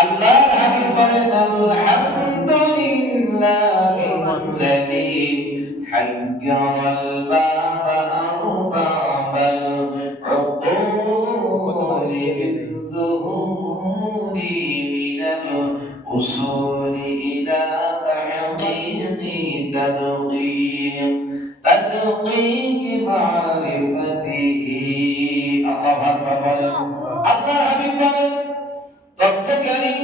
আল্লাহর হাবিব বলেন আলহামদুলিল্লাহিল্লাযী হায়্যারাল বাবা আরবাবাল উকুলি বিয-যুহুরি মিনাল উসুলি ইলা তাহকীকি তদকীকি মারিফাতিহি। আল্লাহু আকবার বলেন। আল্লাহর হাবিব বলেন তত্ত্বজ্ঞানী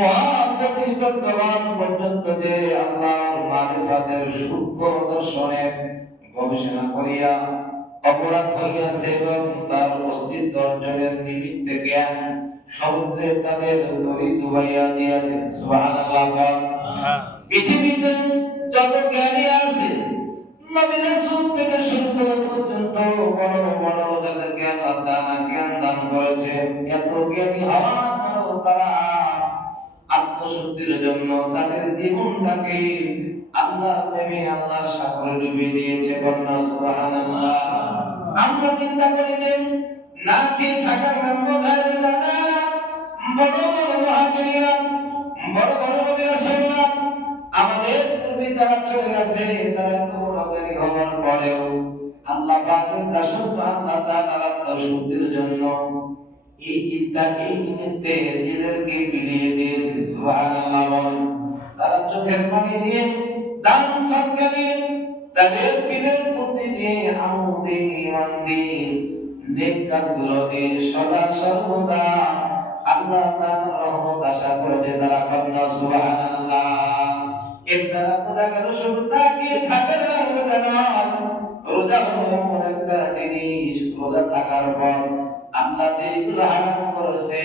মহাপ্রতিজ্ঞান পর্যন্ত যে আল্লাহর মারিফাতের সূক্ষ্ম দর্শনের গবেষণা করিয়া অপরাধ হইয়াছে এবং তার অস্তিত্ব অর্জনের নিমিত্তে জ্ঞান সমুদ্রে তাদের তরি ডুবাইয়া দিয়াছে। সুবহানাল্লাহ। পৃথিবীতে যত জ্ঞানী আছে নবী রাসূল থেকে শুরু করে পর্যন্ত বড় বড় যাদেরকে আল্লাহ তাআলা জ্ঞান দান করেছে, এত জ্ঞানী হওয়ার পরেও তারা আত্মশুদ্ধির জন্য তাদের জীবনটাকে আল্লাহর প্রেমে আল্লাহর সাগরে ডুবিয়ে দিয়েছে। বলনা সুবহানাল্লাহ। আমরা চিন্তা করি যে না খেয়ে থাকার নাম বোধহয় জানা, বড় বড় মুহাজিরা, বড় বড় নবী রাসূলরা আমাদের পূর্বে যারা চলে গেছে তারা এত বড় জ্ঞানী হওয়ার পরেও আল্লাহ পাকের দাসত্ব আল্লাহ তাআলার আত্মশুদ্ধির জন্য এই চিন্তা এই নিমিত্তে নিজেদেরকে বিলিয়ে দিয়েছে। সুবহানাল্লাহ বলেন। তারা চোখের পানি দিয়ে, দান সদকা দিয়ে, তাদের বিবেক বুদ্ধি দিয়ে, আমল দিয়ে, ঈমান দিয়ে, নেক কাজগুলো দিয়ে সদা সর্বদা আল্লাহ তাআলার রহমত আশা করেছে। তারা বলেন সুবহানাল্লাহ। এর দ্বারা বোঝা গেল শুধু তাকিয়ে থাকার নাম রোজা নয়। রোজা হলো এমন একটা জিনিস, রোজা থাকার পর আল্লাহ যেগুলো হারাম করেছে,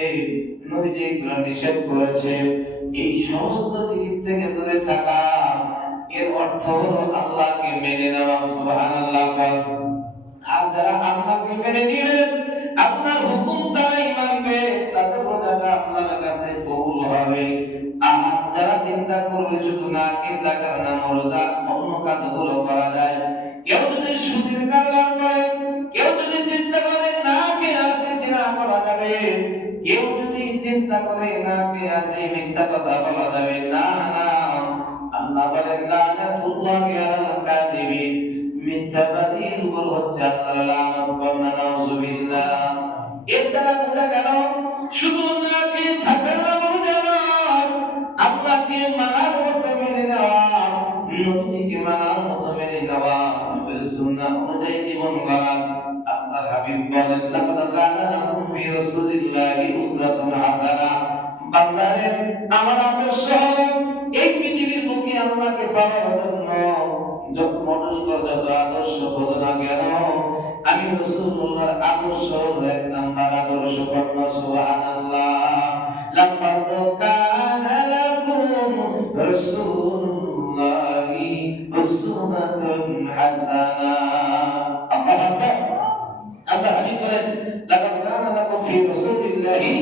নবী যেগুলো নিষেধ করেছে, এই সমস্ত দিক থেকে দূরে থাকা, এর অর্থ হলো আল্লাহকে মেনে নেওয়া। সুবহানাল্লাহ। আর যারা আল্লাহকে মেনে নিবে, আল্লাহর হুকুম তারাই মানবে, তাদের রোজাটা আল্লাহর কাছে কবুল হবে। আর যারা চিন্তা করবে শুধু না চিন্তা করে না রোজা অন্য কাজগুলো করা যায়, কেউ যদি সুদের কারবার করে, কেউ যদি চিন্তা করে না কে আছে কিনা করা যাবে, কেউ যদি চিন্তা করে না কে আছে মিথ্যা কথা বলা যাবে না, না আল্লাহ বলেন লানাতুল্লাহি আলাল কাযিবিন, মিথ্যাবাদীর উপর হচ্ছে আল্লাহর লানত। বলনা নাউযুবিল্লাহ। এর দ্বারা বোঝা গেল শুধু না কে থাকার নাম রোজা নয়, আল্লাহকে মানার মতো মেনে নেওয়া, নবীজিকে মানার মতো মেনে নেওয়া, নবীর সুন্নাহ অনুযায়ী জীবন গড়া। আল্লাহর হাবিব বলেন লাকাদ কানা লাকুম ফি রাসূলিল্লাহি উসওয়াতুন হাসানাহ। বান্দারে আমার আদর্শ হলো এই পৃথিবীর বুকে আল্লাহকে পাওয়ার জন্য যত মডেল করে যত আদর্শ খোঁজো না কেন, আমি রাসূলুল্লাহর আদর্শ হলো এক নাম্বার আদর্শ। বলনা সুবহানাল্লাহ। লাকাদ কানা লাকুম রাসূলুল্লাহি উসওয়াতুন হাসানাহ। আল্লাহু আকবার। আল্লাহ হাবিব বলেন লাকাদ কানা লাকুম ফি রাসূলিল্লাহি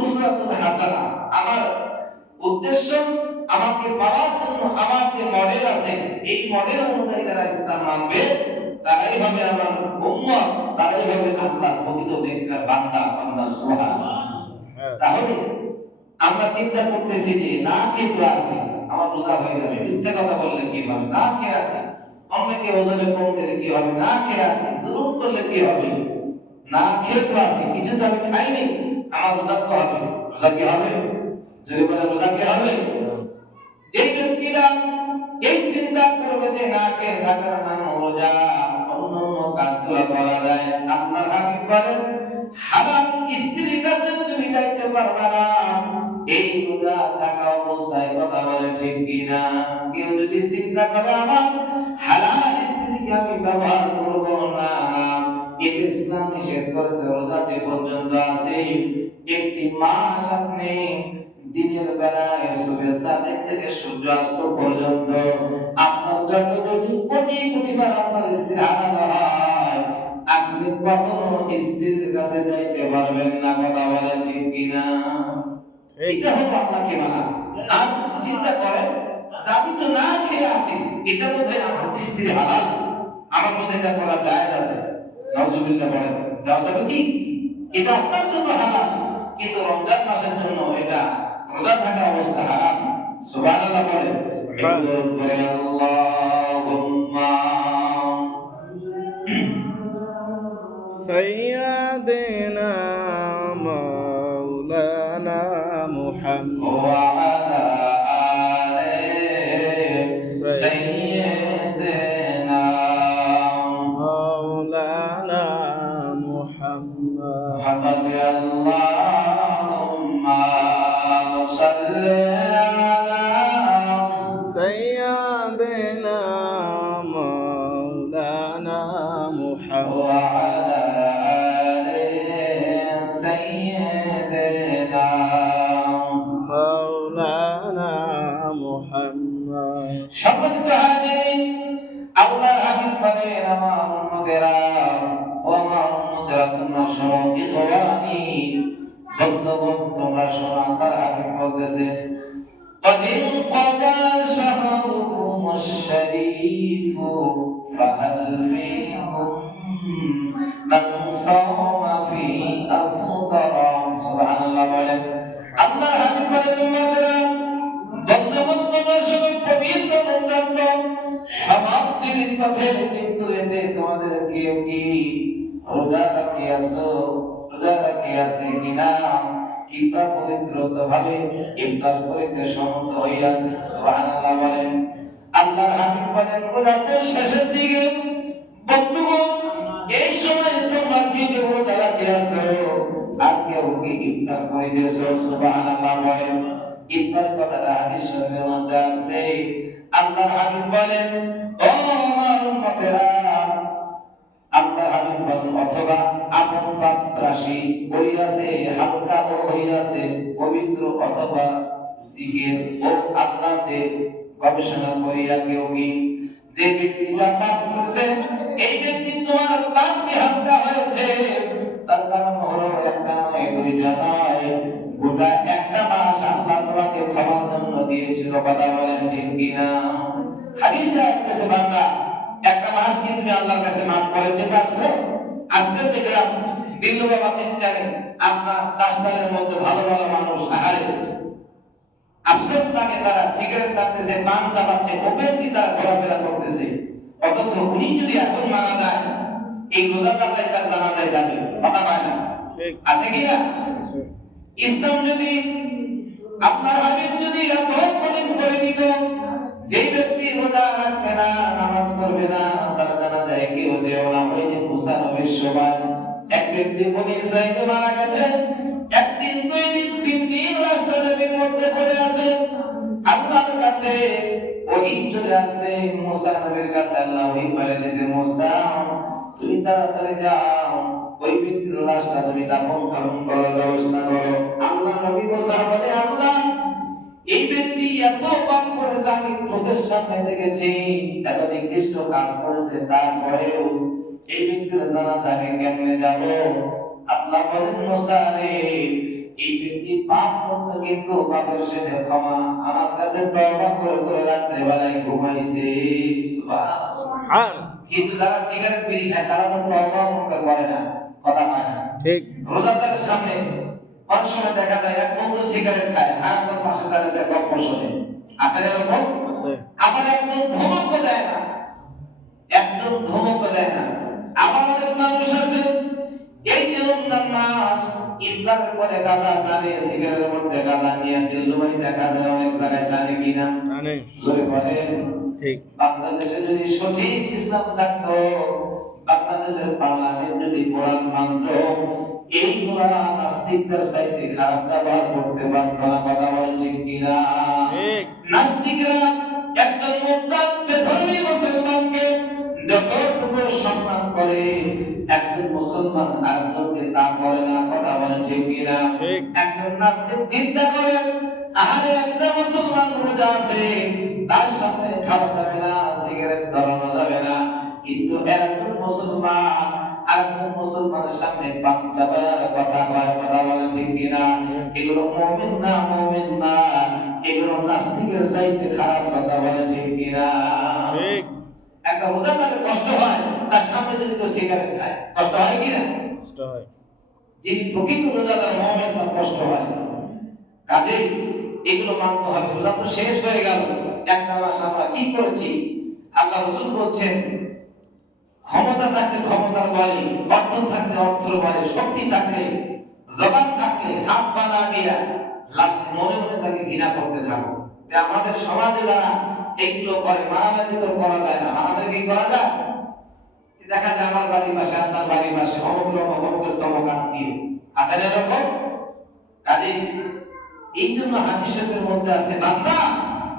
উসওয়াতুন হাসানাহ। আমার উদ্দেশ্য আমাকে পাওয়ার জন্য আমার যে মডেল আছে, এই মডেল অনুযায়ী যারা ইসলাম মানবে তারাই হবে আমার উম্মত, তারাই হবে আল্লাহর প্রকৃত নেককার বান্দা। বান্দা সুবহানাল্লাহ। তাহলে আমরা চিন্তা করতেছি যে না খেয়ে তো আছি, আমার রোজা হয়ে যাবে, মিথ্যা কথা বললে কি হবে, না খেয়ে আছি, অন্যকে ওজনে কম দিলে কি হবে, না খেয়ে আছি, জুলুম করলে কি হবে, না খেয়ে তো আছি, কিছু তো আমি খাইনি, আমার রোজা তো হবে। রোজা কি হবে? যদি বলে রোজা কি হবে? যে ব্যক্তিরা এই চিন্তা করবে যে না খেয়ে থাকার নাম রোজা, অন্য অন্য কাজগুলো করা যায়, আপনার হাবিব বলেন হালাল স্ত্রীর কাছে তুমি যাইতে পারবে না এই রোজা থাকা অবস্থায়। কথা বলে ঠিক কিনা? কেউ যদি চিন্তা করে আমার হালাল স্ত্রীকে আমি ব্যবহার করব না, এটা ইসলাম নিষেধ করেছে। রোজা যে পর্যন্ত আছে, একটি মাস আপনি দিনের বেলায় সূর্য সাদেক থেকে সূর্যাস্ত পর্যন্ত আপনার যত যদি কোটি কোটি বার আপনার স্ত্রী হালাল হয়, আপনি কখনো স্ত্রীর কাছে যাইতে পারবেন না। কথা বলে ঠিক কিনা? এটা হলো আল্লাহকে মানা। আর চিন্তা করেন যে আমি তো না খেয়ে আছি, এটার মধ্যে আমার স্ত্রী হালাল, আমার মধ্যে এটা করা জায়েজ আছে, নাউজুবিল্লাহ বলেন, যাওয়া যাবে কি? এটা আপনার জন্য হালাল, কিন্তু রমজান মাসের জন্য এটা রোজা থাকা অবস্থা হারাম। সুবহানাল্লাহ বলেন। একটু করে আল্লাহুম্মা سيدنا مولانا محمد وعلى آل سيدنا مولانا محمد محمد اللهم صل على سيدنا مولانا محمد وعلى آل سيدنا مولانا محمد সম্মানিত হাজিরিন, আল্লাহ হাবিব বলেন আমার উম্মতেরা ও আমার উম্মতেরা তোমরা শোনো, ইখওয়ানি বন্ধুগণ তোমরা শোনো, আল্লাহ হাবিব বলতেছেন قد انقضى شهركم الشريف فهل فيكم من صام فيه أفطر سبحان الله বলেন। আল্লাহ হাবিব বলেন উম্মতেরা বন্ধুগণ তোমরা শোনো, পবিত্র রমজান সমাপ্তির পথে, কিন্তু এতে তোমাদের কেউ কি রোজা রাখিয়াছে কিনা, কিংবা পবিত্রভাবে ইফতার করিতে সমর্থ হইয়াছে। সুবহানাল্লাহ বলেন। আল্লাহর হাবিব বলেন রোজার শেষের দিকে বন্ধুগণ এই সময় তোমরা কি কেউ রোজা রাখিয়াছো আর কেউ কি ইফতার করিতেছো। সুবহানাল্লাহ বলেন। ইফতার কথাটা হাদিস শরীফের মধ্যে আছে। আল্লাহর হাবিব বলেন ও আমার উম্মতেরা, আল্লাহর হাবিব বলেন অথবা আপন পাপ রাশি করিয়াছে, হালকা ও হইয়াছে পবিত্র, অথবা জিকির ও আল্লাহতে গবেষণা করিয়া কেউ কি, যে ব্যক্তিটা পাপ করেছে এই ব্যক্তি তোমার পাপ কি হালকা হয়েছে, তার কারণ হলো একটা নয়, দুইটা নয়, গোটা একটা মাস আল্লাহ তোমাকে ক্ষমার জন্য দিয়েছিল। কথা বলেন ঠিক কিনা? হাদিসে আসছে বান্দা একটা মাস কি তুমি আল্লাহর কাছে মাফ করতে পারছো? আজকে থেকে দিল্লুবা বাস স্ট্যান্ডে আপনার চাষতালের মধ্যে ভালো ভালো মানুষ আহারে আফসোস লাগে, তারা সিগারেট টানতেছে, পান চালাচ্ছে, ওপেনলি তারা ঘোরাফেরা করতেছে, অথচ উনি যদি এখন মারা যায় এই রোজাদার তার জানাজায় যাবে, কথা পায় না। আছে কি না? ইসলাম যদি আল্লাহর হাবিব যদি এত কঠিন করে দিত, যে ব্যক্তি রোজা রাখবে না, নামাজ পড়বে না, তার জানাজায় কেউ যেও না। ওই যে মুসা নবীর সময় এক ব্যক্তি বনি ইসরাইলে মারা গেছে, একদিন, দুই দিন, তিন দিন রাস্তা নবীর মধ্যে পড়ে আছে। আল্লাহর কাছে ওহী চলে আসছে, মুসা নবীর কাছে আল্লাহ ওহী বলে দিয়েছে, মুসা তুমি তাড়াতাড়ি যাও, ওই ব্যক্তির লাশটা তুমি দাফন করার ব্যবস্থা করো। আল্লাহ নবী মুসা বলে আল্লাহ এই ব্যক্তি এত পাপ করেছে, আমি চোখের সামনে দেখেছি, এত নিকৃষ্ট কাজ করেছে, তারপরেও এই ব্যক্তির জানাজা আমি কেমনে যাব? আল্লাহ বলেন মুসা রে, এই ব্যক্তি পাপ করতে কিন্তু পাপের সাথে ক্ষমা আমার কাছে তওবা করে করে রাত্রে বেলায় ঘুমাইছে। সুবহানাল্লাহ। কিন্তু যারা সিগারেট বিড়ি খায় তারা তো তওবা মুনকার করে না, কথা হয় না ঠিক। রোজাদারের সামনে অনেক সময় দেখা যায় এক বন্ধু সিগারেট খায় আর একজন পাশে দাঁড়িয়ে গল্প শোনে, আছে এরকম? আছে। আবার একজন ধমক দেয় না, একজন ধমক দেয় না। আবার অনেক মানুষ আছে এই যে রমজান মাস ইফতারের পরে গাঁজা টানে, সিগারেটের মধ্যে গাঁজা নিয়ে দিল্লুবাই দেখা যায় অনেক জায়গায় টানে কিনা? টানে। জোরে বলেন ঠিক। বাংলাদেশে যদি সঠিক ইসলাম থাকতো, বাংলাদেশের পার্লামেন্ট যদি কোরআন মানতো, এইগুলা নাস্তিকদের চাইতে খারাপ ব্যবহার করতে পারতো না। কথা বলেন ঠিক কিনা? ঠিক। নাস্তিকরা একজন মুরতাদ বেধর্মী মুসলমানকে যতটুকু সম্মান করে, একজন মুসলমান আরেকজনকে তা করে না। কথা বলেন ঠিক কিনা? ঠিক। একজন নাস্তিক চিন্তা করে আহারে একটা মুসলমান রোজা আছে, তার সামনে খাওয়া যাবে না, সিগারেট ধরানো যাবে না, কিন্তু একজন মুসলমান আরেকজন মুসলমানের সামনে পান চাবায়ার কথা কয়। কথা বলেন ঠিক কিনা? এগুলো মুমিন না, মুমিন না, এগুলো নাস্তিকের চাইতে খারাপ। কথা বলেন ঠিক কিনা? ঠিক। একটা রোজাদারের কষ্ট হয় তার সামনে যদি কেউ সিগারেট খায়, কষ্ট হয় কিনা? কষ্ট হয়। যিনি প্রকৃত রোজাদার মুমিন তার কষ্ট হয়। কাজেই এগুলো মানতে হবে। রোজা তো শেষ হয়ে গেল, একটা মাস আমরা কি করেছি? আল্লাহ রাসূল বলছেন, ক্ষমতা থাকলে ক্ষমতার বলে, অর্থ থাকলে অর্থের বলে, শক্তি থাকলে, জবান থাকলে হাত পা না দিয়া লাস্ট মনে মনে তাকে ঘৃণা করতে থাকো। যে আমাদের সমাজে যারা এগুলো করে, মারামারি তো করা যায় না, মারামারি কি করা যায়? দেখা যায় আমার বাড়ির পাশে, আপনার বাড়ির পাশে অমুকের তমক আত্মীয় আছে না এরকম? কাজে এই জন্য হাদিস শরীফের মধ্যে আছে, বান্দা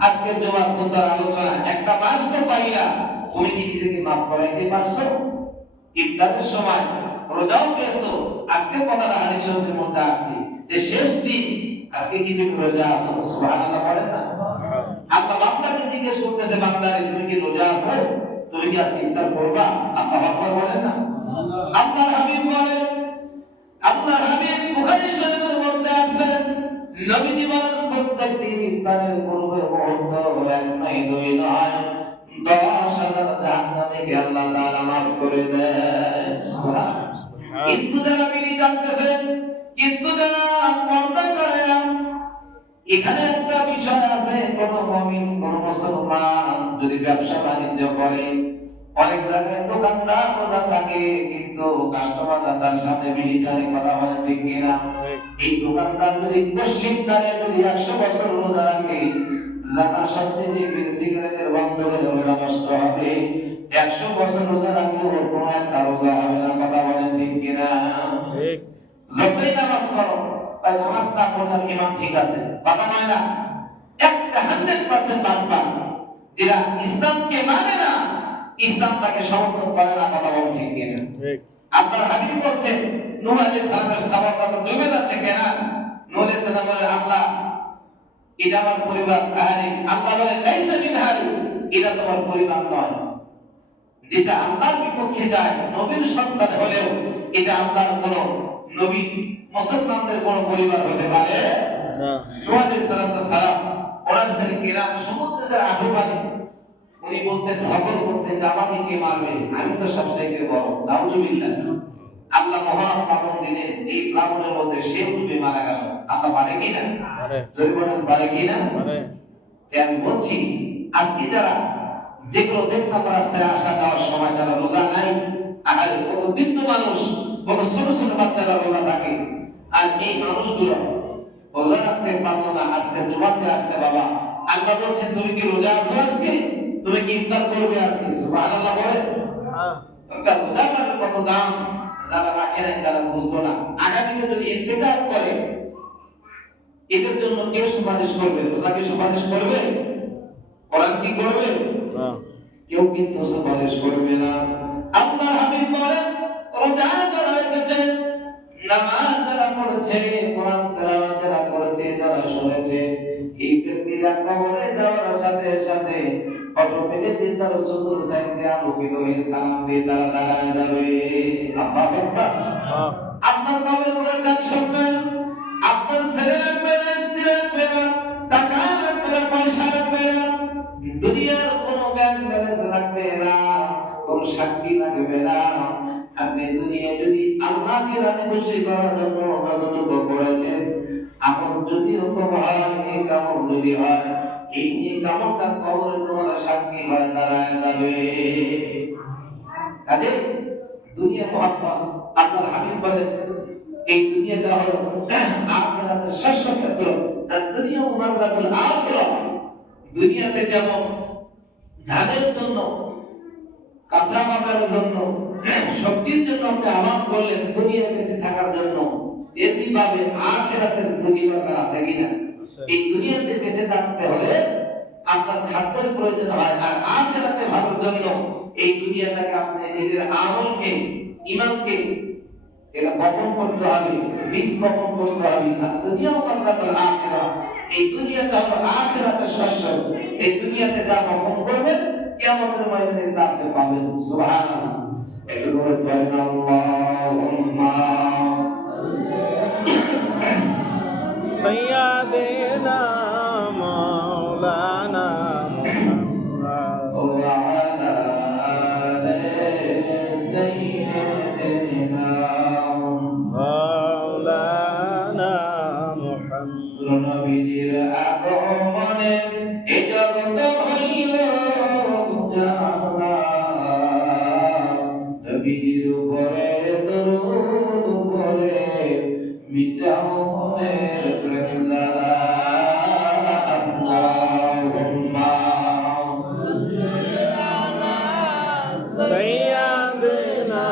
আজকের জুমার খুতবার আলোচনা একটা মাস তো পাইলা, তুমি কি নিজেকে মাফ করাইতে পারছো? ইফতারের সময় রোজাও পেয়েছো, আজকে কথাটা হাদিস শরীফের মধ্যে আসছে যে শেষ দিন, আজকে কি তুমি রোজা আছো? সুবহানাল্লাহ বলেন না? আল্লাহ বান্দাকে জিজ্ঞেস করতেছে, বান্দারে তুমি কি রোজা আছো? তুমি কি আজকে ইফতার করবা? আল্লাহু আকবার বলেন না? আল্লাহর হাবিব বলেন, আল্লাহর হাবিব বুখারী শরীফের মধ্যে আছে, নবীজি বলেন প্রত্যেক দিন ইফতারের পূর্বে মুহূর্ত এক নয় দুই নয় 10,000 জাহান্নামীকে আল্লাহ তাআলা মাফ করে দেন। সুবহানাল্লাহ। কিন্তু যারা বিড়ি টানতেছে, কিন্তু যারা পর্দা করে না, এখানে একটা বিষয় আছে, কোন মুমিন কোন মুসলমান যদি ব্যবসা বাণিজ্য করে, অনেক জায়গায় দোকানদার রোজা থাকে কিন্তু কাস্টমাররা তার সাথে বিড়ি টানে, কথা বলে ঠিক কিনা? এই দোকানদার যদি পশ্চিমকালে যদি 100 বছর রোজা রাখে, জানা সত্ত্বে যে বিড়ি সিগারেটের গন্ধ করে রোজা নষ্ট হবে, 100 বছর রোজা রাখলে ওর কোনো একটা রোজা হবে না, কথা বলে ঠিক কিনা? যতই নামাজ পড়ো, তাই নামাজ না পড়লাম ইমাম ঠিক আছে, কথা নয় না? একটা 100% বান্দা যারা ইসলামকে মানে না, ইসলাম তাকে সমর্থন করে না, কথা বলে ঠিক কিনা? আল্লাহর হাবিব বলছেন, নূহ আলাইহিস সালামের সাহাবারা ডুবে যাচ্ছে কেন? নূহ আলাইহিস সালাম বলে, আল্লাহ এটা আমার পরিবার কাহারি। আল্লাহ বলে, লাইসা মিন হারি, এটা তোমার পরিবার নয়। যেটা আল্লাহর বিপক্ষে যায়, নবীর সন্তান হলেও এটা আল্লাহর কোন নবী মুসলমানদের কোন পরিবার হতে পারে না। নূহ আলাইহিস সালাম ওনার ছেলে কেরাম সমুদ্রের আঠু পানি, উনি বলতেন, ফকর করতেন যে আমাকে কে মারবে, আমি তো সবচাইতে বড়। নাউজুবিল্লাহ। আল্লাহ মহা প্লাবন দিলেন, এই প্লাবনের মধ্যে সে ডুবে মারা গেল। আল্লাহ পারে কিনা? যদি বলেন পারে কিনা? আমি বলছি, আজকে যারা যেগুলো দেখলাম রাস্তায় আসা যাওয়ার সময় যারা রোজা নাই, আর কত বৃদ্ধ মানুষ, কত ছোট ছোট বাচ্চারা রোজা থাকে, আর এই মানুষগুলো রোজা রাখতে পারলো না, আজকে জুমাতে আসছে। বাবা আল্লাহ বলছেন, তুমি কি রোজা আছো আজকে? তুমি কি ইফতার করবে আজকে? সুবহানাল্লাহ বলেন। একটা রোজাদারের কত দাম, যারা রাখে নাই তারা বুঝলো না। আগামীতে যদি ইন্তেকাল করে, এদের জন্য কে সুপারিশ করবে? রোজা কি সুপারিশ করবে? কোরআন কি করবে? কেউ কিন্তু সুপারিশ করবে না। আল্লাহ হাবিব বলেন, রোজা যারা রেখেছে, নামাজ যারা পড়েছে, কোরআন তেলাওয়াত যারা করেছে, যারা শুনেছে, এই ব্যক্তিরা কবরে যাওয়ার সাথে সাথে অটোমেটিকলি তার চতুর সাইডে আলোকিত হয়ে সালাম দিয়ে তারা দাঁড়ায় যাবে। আল্লাহু আকবার। আপনার কবরে করে গান শুনবেন, আপনার ছেলে লাগবে না, স্ত্রী লাগবে না, টাকা লাগবে না, পয়সা লাগবে না, দুনিয়ার কোনো ব্যাংক ব্যালেন্স লাগবে না, কোনো সাক্ষী লাগবে না। আপনি দুনিয়ায় যদি আল্লাহকে রাজি খুশি করার জন্য যতটুকু করেছেন, আমল যদি কম হয়, এই আমল যদি হয়, এই আমলটা কবরে তোমার সাক্ষী হয়ে দাঁড়ায় যাবে। কাজে দুনিয়ার মহাত্মা আল্লাহর হাবিব বলেন, এই দুনিয়াটা হলো আখিরাতের শ্রেষ্ঠ ক্ষেত্র। আর দুনিয়া মাযরাতুল আখিরাহ, দুনিয়াতে যেমন ধানের জন্য, কাঁচা পাতার জন্য, শক্তির জন্য আপনি আবাদ করলেন, দুনিয়ায় বেঁচে থাকার জন্য, এমনি ভাবে আখিরাতের পুঁজি দরকার আছে কিনা? এই দুনিয়াতে বেঁচে থাকতে হলে আপনার খাদ্যের প্রয়োজন হয়, আর আখিরাতে ভালোর জন্য এই দুনিয়াটাকে আপনি নিজের আমলকে, ঈমানকে এটা বপন করতে হবে, বীজ বপন করতে হবে। আর দুনিয়া মাযরাতুল আখিরাহ, এই দুনিয়াটা হলো আখিরাতের শস্য। এই দুনিয়াতে যা বপন করবেন, কিয়ামতের ময়দানে তা আপনি পাবেন। সুবহানাল্লাহ। একটু করে বলেন আল্লাহুম্মা সাইয়্যিদিনা মাওলানা মুহাম্মদ ওয়া আলা আলি সাইয়্যিদিনা মাওলানা মুহাম্মদ নবীজির আগমনে এই জগৎ হইল উজালা। নবীজির উপরে দরুদ পড়ে মিটাও মনের প্রেম জ্বালা। আল্লাহুম্মা سيدنا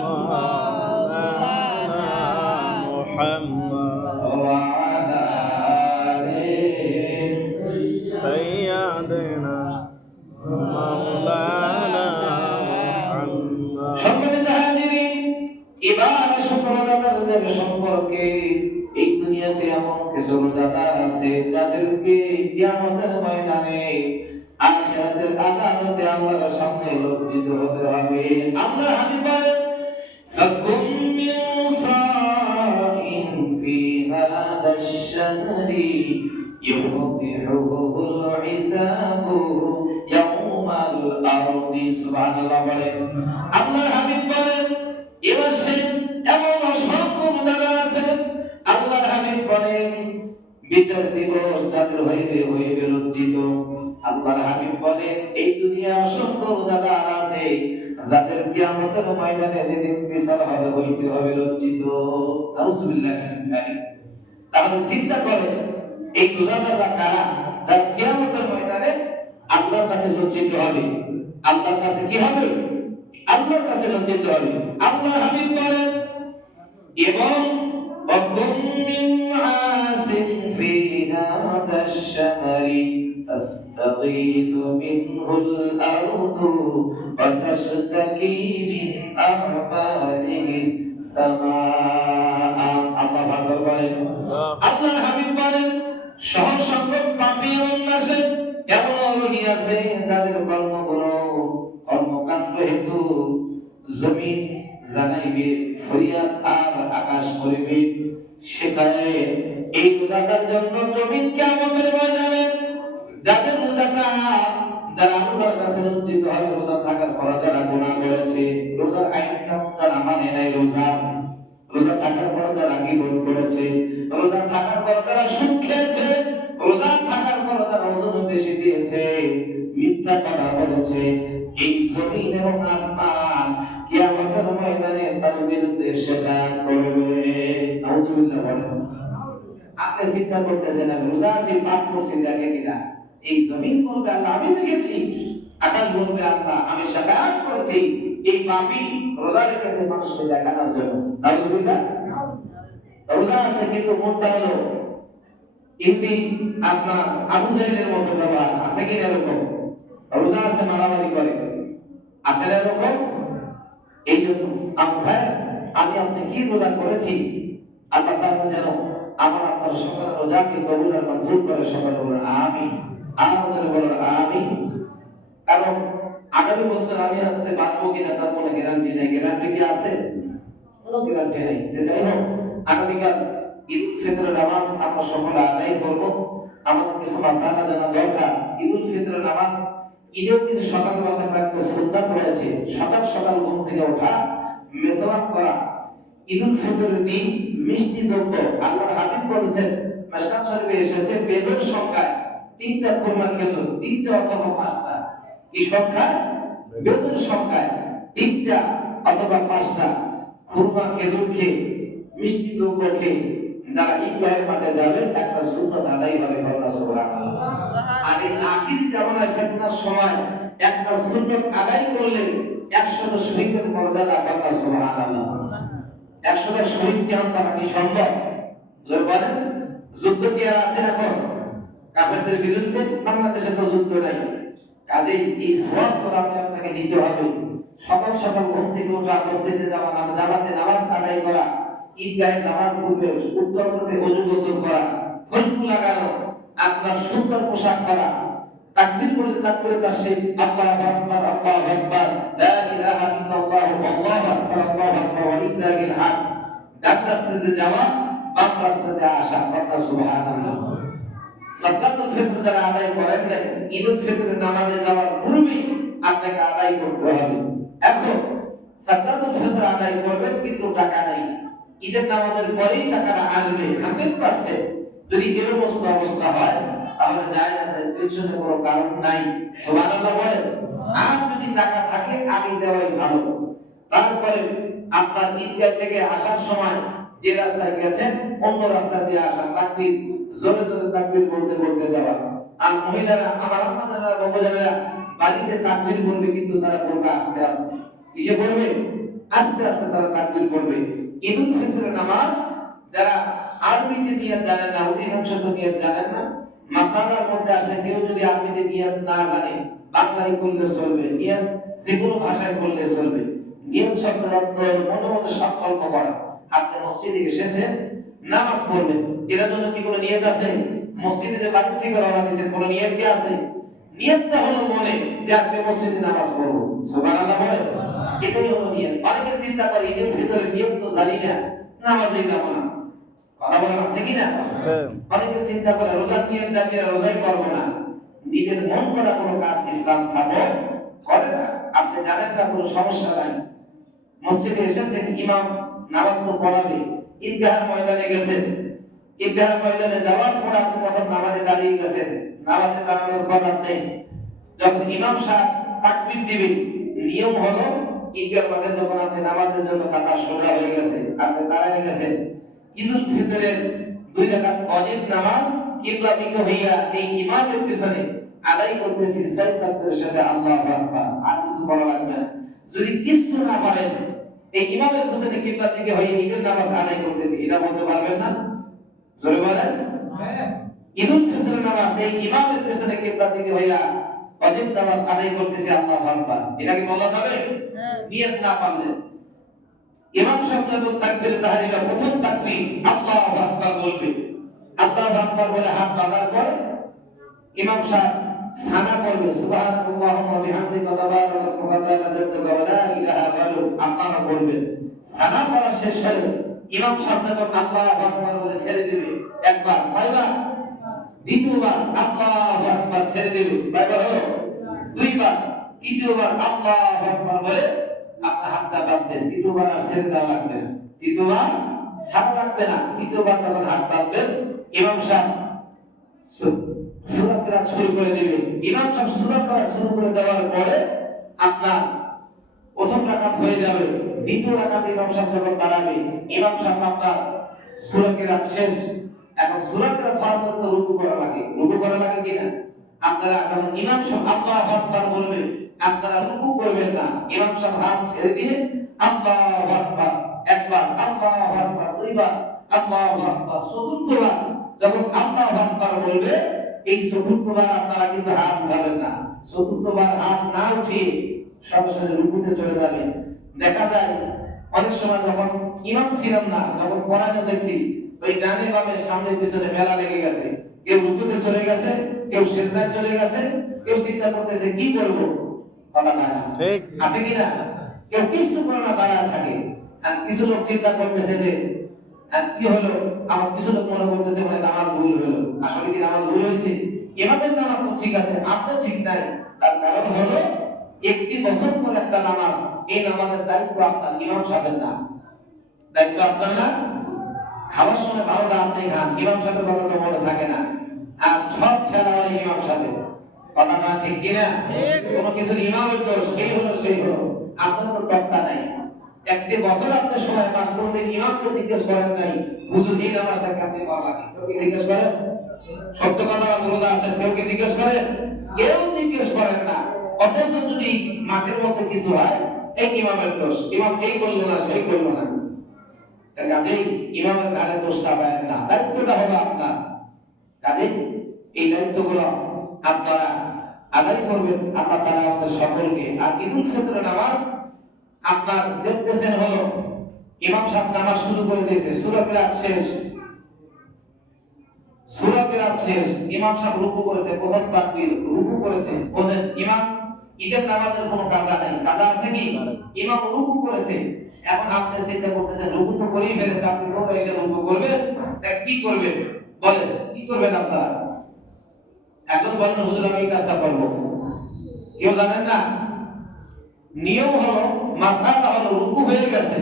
مولانا محمد ওয়া আলা আলিহি سيدنا مولانا محمد সম্মানিত হাজিরিন, এবার শুকর রোজাদারদের সম্পর্কে এই দুনিয়াতে এমন কিছু রোজাদার আছে যাদেরকে কিয়ামতের ময়দানে আখিরাতের আদালতে আল্লাহর সামনে লজ্জিত হতে হবে। আল্লাহ হাবিব বলেন, ফাকুম মিন সাইন ফি হাদাশ শাহরি ইফদিহুল হিসাবু ইয়াউমাল আরদি। সুবহানাল্লাহ বলেন। আল্লাহর হাবিব বলেন, এবার সে এমন অসংখ্য রোজাদার আছে, আল্লাহর হাবিব বলেন বিচার দিবস যাদের হইবে লজ্জিত। আল্লাহর হাবিব বলেন এই দুনিয়া অসংখ্য রোজাদার আছে যাদের কিয়ামতের ময়দানে যেদিন বিচার হবে হইতে হবে লজ্জিত। নাউজুবিল্লাহ মিন যালিক। তাহলে চিন্তা করে এই রোজাদাররা কারা যারা কিয়ামতের ময়দানে আল্লাহর কাছে লজ্জিত হবে। আল্লাহর কাছে কি হবে? আল্লাহর কাছে লজ্জিত হবে। আল্লাহর হাবিব বলেন, এবং وَكُمْ مِنْ عَاسٍ فِي هَذَا الشَّهْرِ تَسْتَغِيثُ مِنْهُ الْأَرْضُ وَتَشْتَكِي مِنْ أَعْمَالِهِ السَّمَاءُ। আল্লাহ আকবার বলেন। আল্লাহর হাবিব বলেন, সহজ সংখ্যক পাপী আছে, এমন রোগী আছে তাদের কর্মকাণ্ড হেতু জমিন জানাইবে ফরিয়াদ আর আকাশ করিবে। সেখানে এই রোজাদার জন্য জমিন কিয়ামতের ময়দানে যাদের রোজাটা যারা আল্লাহর কাছে লজ্জিত হবে, রোজা থাকার পর যারা গুনাহ করেছে, রোজার আইন কানুন যারা মানে নাই, রোজা আছে, রোজা থাকার পর যারা গীবত করেছে, রোজা থাকার পর যারা সুদ খেয়েছে, রোজা থাকার পর যারা ওজন বেশি দিয়েছে, মিথ্যা কথা বলেছে, এই জমিন এবং আসমান কিয়ামতের ময়দানে তার বিরুদ্ধে শেফাআত করবে। নাউজুবিল্লাহ বলেন। আপনি চিন্তা করতেছেন আমি রোজা আছি, পাপ করছি, দেখে কিনা? এই জমিন বলবে আল্লাহ আমি দেখেছি, আকাশ বলবে আল্লাহ আমি শেফাআত করছি। এই পাপী রোজা রেখেছে মানুষকে দেখানোর জন্য। নাউজুবিল্লাহ। রোজা আছে কিন্তু মনটা হলো ইহুদি আপনার আবু জাহেলের মতো ব্যবহার আছে কিনা? এরকম রোজা আছে মারামারি করে, আছে না এরকম? এই জন্য আমি আপনি কি রোজা করেছি, আল্লাহ তাআলা যেন আমার আপনার সকলের রোজাকে কবুল আর মঞ্জুর করে। সকলে বলুন আমিন। আমাদের বলুন আমিন। কারণ আগামী বছর আমি আপনি বাঁচবো কিনা তার কোনো গ্যারান্টি নেই। গ্যারান্টি কি আছে? কোনো গ্যারান্টি নেই। যাই হোক, আগামীকাল ঈদ উল ফিতরের নামাজ আমরা সকলে আদায় করব। আমাদের কিছু মাসআলা জানা দরকার। ঈদ উল ফিতরের নামাজ ঈদের দিন সকাল বসার একটা সুন্নাত রয়েছে, সকাল সকাল ঘুম থেকে ওঠা, মেসওয়াক করা। ঈদ উল ফিতরের দিন মিষ্টি দ্রব্য আল্লাহর হাবিব বলেছেন, মিশকাত শরীফে এসেছে বেজোড় সংখ্যায় 3টা খুরমা খেজুর, 3টা অথবা 5টা। এই সংখ্যায় বেজোড় সংখ্যায় 3টা অথবা 5টা খুরমা খেজুর খেয়ে, মিষ্টি দ্রব্য খেয়ে যারা ঈদগাহের মাঠে যাবে একটা সুন্নাত আদায় হবে। সুবহানাল্লাহ। আর এই আখির জামানায় ফিতনার সময় একটা সুন্নাত আদায় করলে 100টা শহীদের মর্যাদা পাবে। সুবহানাল্লাহ। 100টা শহীদ কি আমরা কি সম্ভব? জোর বলেন। যুদ্ধ কি আর আছে এখন কাফেরদের বিরুদ্ধে? বাংলাদেশে তো যুদ্ধ নাই। কাজেই এই সওয়াব তো আপনাকে নিতে হবে। সকাল সকাল ঘুম থেকে ওঠা, মসজিদে যাওয়া, জামাতে নামাজ আদায় করা, ঈদগাহে যাওয়ার পূর্বে উত্তর পূর্বে ওযু গোসল করা, খুশবু লাগানো, আপনার সুন্দর পোশাক পরা, তাকবীর বলে তাকবীরে তাশরীফ, আল্লাহু আকবার আল্লাহু আকবার, লা ইলাহা ইল্লাল্লাহ আল্লাহু আকবার আল্লাহু আকবার ওয়া লিল্লাহিল হামদ। ডান রাস্তাতে যাওয়া, বাম রাস্তাতে আসা, কথা সুবহানাল্লাহ। সাকাতুল ফিতর যারা আদায় করেন না, ঈদুল ফিতরের নামাজে যাওয়ার পূর্বে আপনাকে আদায় করতে হবে। এখন সাকাতুল ফিতর আদায় করবেন কিন্তু টাকা নাই। ঈদের নামাজের পরেই টাকাটা আসবে 100%। যদি এরকম অবস্থা হয় তাহলে যায় আছে টেনশনের কোনো কারণ নাই। সুবহানাল্লাহ বলেন। আর যদি টাকা থাকে আগে দেওয়াই ভালো। তারপরে আপনার ঈদগাহ থেকে আসার সময় যে রাস্তায় গেছেন অন্য রাস্তা দিয়ে আসা, তাকবীর জোরে জোরে তাকবীর বলতে বলতে যাওয়া। আর মহিলারা আমার আপনারা বাবাজানেরা বাড়িতে তাকবীর বলবে, কিন্তু তারা বলবে আস্তে আস্তে। কিসে বলবে? আস্তে আস্তে তারা তাকবীর বলবে। ঈদুল ফিতরের নামাজ যারা আরবিতে নিয়ত জানেন না, অধিকাংশ তো নিয়ত জানেন না, মাসালার মধ্যে আসে কেউ যদি আরবিতে নিয়ত না জানে বাংলায় করলে চলবে, নিয়ত যে কোনো ভাষায় করলে চলবে। নিয়ত শব্দের অর্থ মনে মনে সংকল্প করা। আপনি মসজিদে এসেছেন নামাজ পড়বেন, এর জন্য কি কোনো নিয়ত আছে? মসজিদে যে বাড়ি থেকে রওনা দিয়েছেন কোনো নিয়ত কি আছে? নিয়তটা হলো মনে যে আজকে মসজিদে নামাজ পড়বো। সুবহানাল্লাহ বলেন। এটাই হলো নিয়ত। অনেকে চিন্তা করে ঈদের ভিতরে নিয়ত তো জানি না, নামাজেই যাব না। কথা বলেন আছে কিনা? অনেকে চিন্তা করে রোজার নিয়ত জানি না, রোজাই করবো না। নিজের মন করা কোনো কাজ ইসলাম সাপোর্ট করে না। আপনি জানেন না, কোনো সমস্যা নাই। মসজিদে এসেছেন, ইমাম নামাজ তো পড়াবে, ঈদগাহের ময়দানে গেছেন, ঈদগাহের ময়দানে যাওয়ার পর আপনি কখন নামাজে দাঁড়িয়ে গেছেন, নামাজে দাঁড়ানোর পর আপনি যখন ইমাম সাহেব তাকবীর দিবেন, নিয়ম হলো ঈদগাহ মাঠে যখন আপনি নামাজের জন্য কাতার সোজা হয়ে গেছে, আপনি দাঁড়িয়ে গেছেন, ঈদুল ফিতরের 2 রাকাত ওয়াজিব নামাজ কিবলামুখী হইয়া এই ইমামের পিছনে আদায় করতেছি 6 তাকবীরের সাথে আল্লাহু আকবার। আর কিছু বলা লাগবে না। যদি কিছু না পারেন, এই ইমামের পিছনে কিবলা দিকে হয়ে ঈদের নামাজ আদায় করতেছি, এটা বলতে পারবেন না? জোরে বলেন। হ্যাঁ। ঈদুল ফিতরের নামাজ এই ইমামের পিছনে কিবলা দিকে হইয়া ওয়াজিব নামাজ আদায় করতেছি আল্লাহু আকবার, এটা কি বলা যাবে? নিয়ত না পারলে ইমাম সাহেব যখন তাকবীরে তাহরিমা প্রথম তাকবীর আল্লাহু আকবার বলবে, আল্লাহু আকবার বলে হাত বাঁধার পরে ইমাম সাহেব সানা করবে, সুবহানাল্লাহি ওয়া বিহামদিহি তাবারাকা ইসমুকা তাআলা জাদ্দুকা ওয়া লা ইলাহা ইল্লাহু। আপনারা বলবেন। সানা করা শেষ হলে ইমাম সাহেব যখন আল্লাহু আকবার বলে ছেড়ে দিবে, একবার, কয়বার? দ্বিতীয়বার আল্লাহু আকবার ছেড়ে দিবে, কয়বার হলো? 2 বার। তৃতীয়বার আল্লাহু আকবার বলে আপনার হাতটা বাঁধবেন, দ্বিতীয়বার আর ছেড়ে দেওয়া লাগবে না, দ্বিতীয়বার ছাড়া লাগবে না। তৃতীয়বার যখন হাত বাঁধবেন, ইমাম সাহেব সূরা কিরাত শুরু করে দিবে। ইমাম সাহেব সূরা কিরাত শুরু করে দেওয়ার পরে আপনার প্রথম রাকাত হয়ে যাবে, দ্বিতীয় রাকাতে ইমাম সাহেব যখন দাঁড়াবে, ইমাম সাহেব আপনার সূরা কিরাত শেষ। এখন সূরা কিরাত হওয়ার পর তো রুকু করা লাগে, রুকু করা লাগে কিনা? আপনারা যখন ইমাম সাহেব আল্লাহু আকবার বলবে, আপনারা রুকু করবেন না, ইমাম সাহেব হাত ছেড়ে দিয়ে আল্লাহু আকবার একবার, আল্লাহু আকবার 2 বার, আল্লাহু আকবার চতুর্থবার যখন আল্লাহু আকবার বলবে, এই চতুর্থবার আপনারা কিন্তু হাত উঠাবেন না। চতুর্থবার হাত না উঠিয়ে সরাসরি রুকুতে চলে যাবে। দেখা যায় অনেক সময় যখন ইমাম ছিলাম না, যখন পড়ানো দেখছি, ওই ডানে বামে সামনে পিছনে মেলা লেগে গেছে, কেউ রুকুতে চলে গেছে, কেউ সিজদায় চলে গেছে, কেউ চিন্তা করতেছে কি করব, কথা না ঠিক আছে কিনা? কেউ কিছু করে না, দাঁড়ায় থাকে। আর কিছু লোক চিন্তা করতেছে যে কি হলো, আমার কিছু লোক মনে করতেছে মানে নামাজ ভুল হলো। আসলে কি নামাজ ভুল হয়েছে? ইমামের নামাজ তো ঠিক আছে, আপনার ঠিক নাই। তার কারণ হলো একটি বছর পর একটা নামাজ, এই নামাজের দায়িত্ব আপনার, ইমাম সাহেবের না। দায়িত্ব আপনার না। খাওয়ার সময় ভালোটা আপনি খান, ইমাম সাহেবের কথা তো মনে থাকে না। আর সব খেলা হয় ইমাম সাহেবের কথা, না ঠিক কিনা? কোনো কিছু ইমামের দোষ, এই হলো সেই হলো, আপনার তো তত্ত্বা নাই। একটি বছর আপনি সময় পান, কোনদিন ইমামকে জিজ্ঞেস করেন নাই হুজুর এই নামাজটাকে আপনি পড়া লাগে, কেউ কি জিজ্ঞেস করেন? সত্য কথা রোজা আছে, কেউ কি জিজ্ঞেস করেন? কেউ জিজ্ঞেস করেন না। অথচ যদি মাঠের মধ্যে কিছু হয়, এই ইমামের দোষ, ইমাম এই করলো না, সেই করলো না, কাজেই ইমামের ঘাড়ে দোষ চাপায়েন না। দায়িত্বটা হলো আপনার, কাজেই এই দায়িত্বগুলো আপনারা আদায় করবেন। আল্লাহ তাআলা আমাদের সকলকে। আর ঈদুল ফিতরের নামাজ আপনার দেখতেছেন হলো ইমাম সাহেব নামাজ শুরু করে দিয়েছে, সূরা কিরাত শেষ, সূরা কিরাত শেষ, ইমাম সাহেব রুকু করেছে, প্রথম তাকবীর রুকু করেছে। বলেন ইমাম ঈদের নামাজের কোনো কাজা নাই, কাজা আছে কি? ইমাম রুকু করেছে। এখন আপনি চিন্তা করতেছেন রুকু তো করেই ফেলেছে, আপনি তো এসে রুকু করবেন, তা কি করবেন? বলেন কি করবেন আপনারা? একজন বলেন হুজুর আমি এই কাজটা করব, কেউ জানেন না। নিয়ম হলো, মাসআলা হলো, রুকু হয়ে গেছে,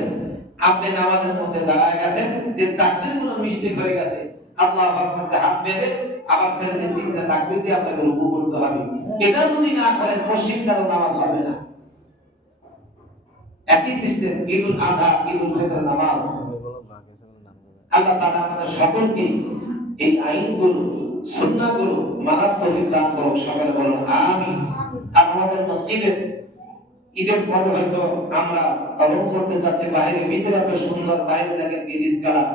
আপনি নামাজের মধ্যে দাঁড়ায় গেছেন, যে তাকবীরগুলো মিস্টেক হয়ে গেছে, আল্লাহু আকবার হাত বেঁধে আবার ছেড়ে দিয়ে তিনটা তাকবীর দিয়ে আপনাকে রুকু করতে হবে। এটা যদি না করেন পশ্চিম কালো নামাজ হবে না। একই সিস্টেম ঈদুল আযহা, ঈদুল ফিতর নামাজ। আল্লাহ তাআলা আমাদের সকলকে এই আইনগুলো, সুন্নাহগুলো মানার তৌফিক দান করুন। সকলে বলুন আমিন। আর আমাদের মসজিদে ঈদের পরে হয়তো আমরা রং করতে যাচ্ছি বাইরে, ভিতরে এত সুন্দর, বাইরে দেখেন গিরিজ কালার,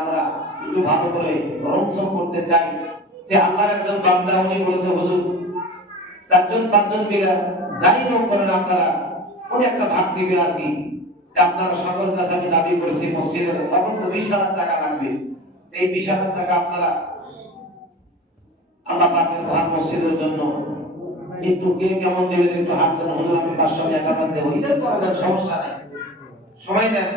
আমরা একটু ভালো করে রং সং করতে চাই। যে আল্লাহর একজন বান্দা উনি বলেছে হুজুর চারজন পাঁচজন মিলে যাই রং করেন আপনারা উনি একটা ভাগ দিবে আর কি। আপনারা সকলের কাছে আমি দাবি করছি মসজিদের তখন তো 20,000 টাকা লাগবে। এই 20,000 টাকা আপনারা আল্লাহ পাকের ঘর মসজিদের জন্য একটু কে কেমন দেবেন একটু হাত দেন, হুজুর আমি 500 টাকা দেবো, ঈদের পরে দেন, সমস্যা নাই, সময় দেন।